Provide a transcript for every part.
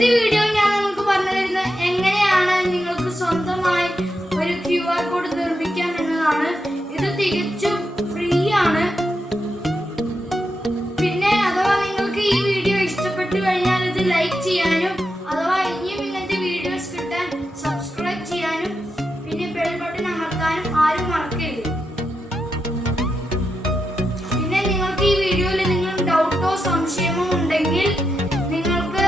ഇന്നത്തെ വീഡിയോ ഞാൻ നിങ്ങൾക്ക് പറഞ്ഞു തരുന്നത് എങ്ങനെയാണ് നിങ്ങൾക്ക് സ്വന്തമായി ഒരു QR കോഡ് നിർമ്മിക്കാം എന്നതാണ്. ഇത് തികച്ചും ഫ്രീ ആണ്. പിന്നെ അഥവാ നിങ്ങൾക്ക് ഈ വീഡിയോ ഇഷ്ടപ്പെട്ടു കഴിഞ്ഞാൽ ഇത് ലൈക്ക് ചെയ്യാനും അഥവാ ഇനിയും ഇങ്ങനത്തെ വീഡിയോസ് കിട്ടാൻ സബ്സ്ക്രൈബ് ചെയ്യാനും പിന്നെ ബെൽ ബട്ടൺ അമർത്താനും ആരും മറക്കരുത്. പിന്നെ നിങ്ങൾക്ക് ഈ വീഡിയോയിൽ എന്തെങ്കിലും ഡൗട്ടോ സംശയമോ ഉണ്ടെങ്കിൽ നിങ്ങൾക്ക്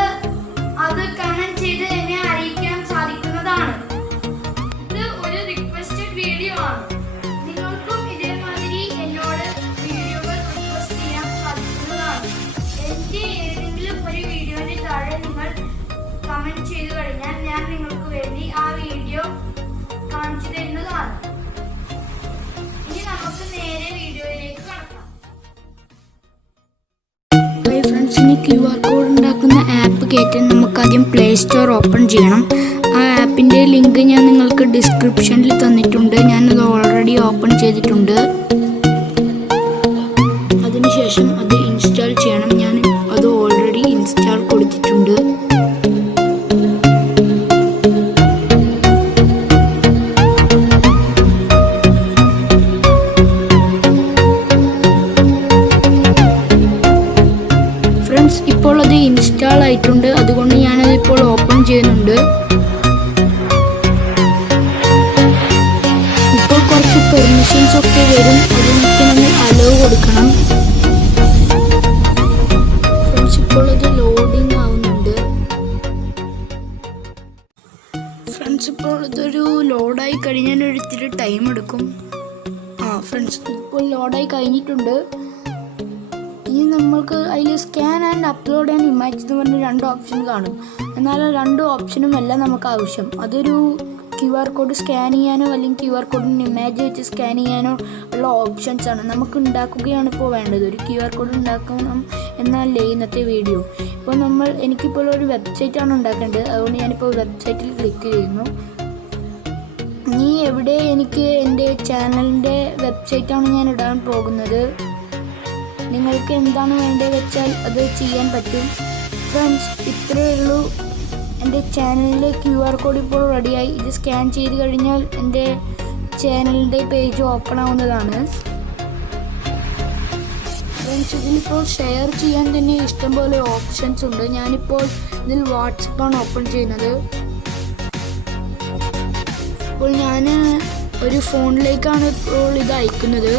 അത് കമന്റ് ചെയ്ത് എന്നെ അറിയിക്കാൻ സാധിക്കുന്നതാണ്. ഇത് ഒരു റിക്വസ്റ്റഡ് വീഡിയോ ആണ്. നിങ്ങൾക്കും ഇതേമാതിരി എന്നോട് വീഡിയോകൾ റിക്വസ്റ്റ് ചെയ്യാൻ സാധിക്കുന്നതാണ്. എൻ്റെ ഏതെങ്കിലും ഒരു വീഡിയോയുടെ താഴെ നിങ്ങൾ കമന്റ് ചെയ്തു കഴിഞ്ഞാൽ ഞാൻ നിങ്ങൾക്ക് വേണ്ടി ആ വീഡിയോ കാണിച്ചു തരുന്നതാണ്. ഇനി നമുക്ക് നേരെ വീഡിയോയിലേക്ക് കടക്കാം. ഫ്രണ്ട്സിന് QR കോഡ് ഉണ്ടാക്കുന്ന ആപ്പ് കയറ്റാൻ നമുക്കാദ്യം പ്ലേ സ്റ്റോർ ഓപ്പൺ ചെയ്യണം. ആ ആപ്പിൻ്റെ ലിങ്ക് ഞാൻ നിങ്ങൾക്ക് ഡിസ്ക്രിപ്ഷനിൽ തന്നിട്ടുണ്ട്. ഞാനത് ഓൾറെഡി ഓപ്പൺ ചെയ്തിട്ടുണ്ട്. അതിനുശേഷം അത് ഇൻസ്റ്റാൾ ചെയ്യണം. ഞാൻ അത് ഓൾറെഡി ഇൻസ്റ്റാൾ കൊടുത്തിട്ടുണ്ട്. ഇപ്പോൾ അത് ഇൻസ്റ്റാൾ ആയിട്ടുണ്ട്. അതുകൊണ്ട് ഞാനത് ഇപ്പോൾ ഓപ്പൺ ചെയ്യുന്നുണ്ട്. ഇപ്പോൾ കുറച്ച് പെർമിഷൻസ് ഒക്കെ വരും. അതിനൊക്കെ നമ്മൾ അലോ കൊടുക്കണം. ഫ്രണ്ട്സ്, ഇപ്പോൾ അത് ലോഡിങ് ആവുന്നുണ്ട്. ഫ്രണ്ട്സ്, ഇപ്പോൾ ഇതൊരു ലോഡായി കഴിഞ്ഞാൽ ഒരിത്തിരി ടൈം എടുക്കും. ഫ്രണ്ട്സ്, ഇപ്പോൾ ലോഡായി കഴിഞ്ഞിട്ടുണ്ട്. ഇനി നമ്മൾക്ക് അതിൽ scan and upload and image എന്ന് പറഞ്ഞ 2 ഓപ്ഷൻ കാണും. എന്നാൽ 2 ഓപ്ഷനും അല്ല നമുക്ക് ആവശ്യം. അതൊരു QR കോഡ് സ്കാൻ ചെയ്യാനോ അല്ലെങ്കിൽ QR കോഡിന് ഇമേജ് വെച്ച് സ്കാൻ ചെയ്യാനോ ഉള്ള ഓപ്ഷൻസ് ആണ്. നമുക്ക് ഉണ്ടാക്കുകയാണ് ഇപ്പോൾ വേണ്ടത്. ഒരു QR കോഡ് ഉണ്ടാക്കണം എന്നല്ലേ ഇന്നത്തെ വീഡിയോ. ഇപ്പോൾ എനിക്കിപ്പോൾ ഒരു വെബ്സൈറ്റാണ് ഉണ്ടാക്കേണ്ടത്. അതുകൊണ്ട് ഞാനിപ്പോൾ വെബ്സൈറ്റിൽ ക്ലിക്ക് ചെയ്യുന്നു. ഇനി എവിടെ എനിക്ക് എൻ്റെ ചാനലിൻ്റെ വെബ്സൈറ്റാണ് ഞാൻ ഇടാൻ പോകുന്നത്. നിങ്ങൾക്ക് എന്താണ് വേണ്ടത് വെച്ചാൽ അത് ചെയ്യാൻ പറ്റും. ഫ്രണ്ട്സ്, ഇത്രയേ ഉള്ളൂ. എൻ്റെ ചാനലിലെ QR കോഡ് ഇപ്പോൾ റെഡിയായി. ഇത് സ്കാൻ ചെയ്ത് കഴിഞ്ഞാൽ എൻ്റെ ചാനലിൻ്റെ പേജ് ഓപ്പൺ ആവുന്നതാണ്. ഫ്രണ്ട്സ്, ഇതിലിപ്പോൾ ഷെയർ ചെയ്യാൻ തന്നെ ഇഷ്ടംപോലെ ഓപ്ഷൻസ് ഉണ്ട്. ഞാനിപ്പോൾ ഇതിൽ വാട്സപ്പാണ് ഓപ്പൺ ചെയ്യുന്നത്. ഇപ്പോൾ ഞാൻ ഒരു ഫോണിലേക്കാണ് ഇപ്പോൾ ഇത് അയക്കുന്നത്.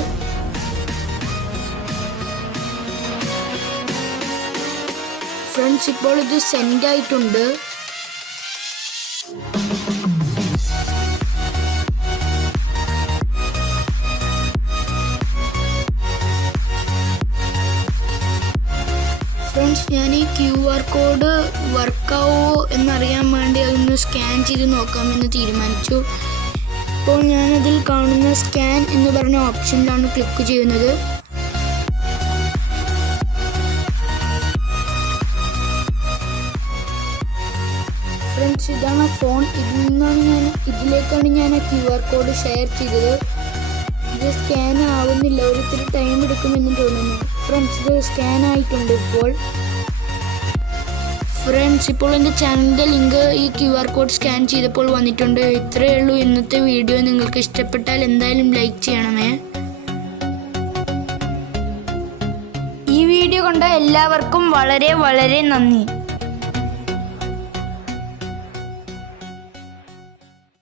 ഫ്രണ്ട്സ്, ഇപ്പോൾ ഇത് സെൻഡ് ആയിട്ടുണ്ട്. ഫ്രണ്ട്സ്, ഞാൻ ഈ QR കോഡ് വർക്കാവോ എന്നറിയാൻ വേണ്ടി അതൊന്ന് സ്കാൻ ചെയ്ത് നോക്കാമെന്ന് തീരുമാനിച്ചു. ഇപ്പോൾ ഞാനതിൽ കാണുന്ന സ്കാൻ എന്ന് പറഞ്ഞ ഓപ്ഷനിലാണ് ക്ലിക്ക് ചെയ്യുന്നത്. ഫ്രണ്ട്സ്, ഇതാണ് ഫോൺ. ഇതിലേക്കാണ് ഞാൻ QR കോഡ് ഷെയർ ചെയ്തത്. ഇത് സ്കാൻ ആവുന്നില്ല. ഒരിത്തിരി ടൈം എടുക്കുമെന്ന് തോന്നുന്നു. ഫ്രണ്ട്സ്, ഇത് സ്കാൻ ആയിട്ടുണ്ട് ഇപ്പോൾ. ഫ്രണ്ട്സ്, ഇപ്പോൾ എൻ്റെ ചാനലിൻ്റെ ലിങ്ക് ഈ QR കോഡ് സ്കാൻ ചെയ്തപ്പോൾ വന്നിട്ടുണ്ട്. ഇത്രയേ ഉള്ളൂ ഇന്നത്തെ വീഡിയോ. നിങ്ങൾക്ക് ഇഷ്ടപ്പെട്ടാൽ എന്തായാലും ലൈക്ക് ചെയ്യണമേ. ഈ വീഡിയോ കണ്ട എല്ലാവർക്കും വളരെ വളരെ നന്ദി.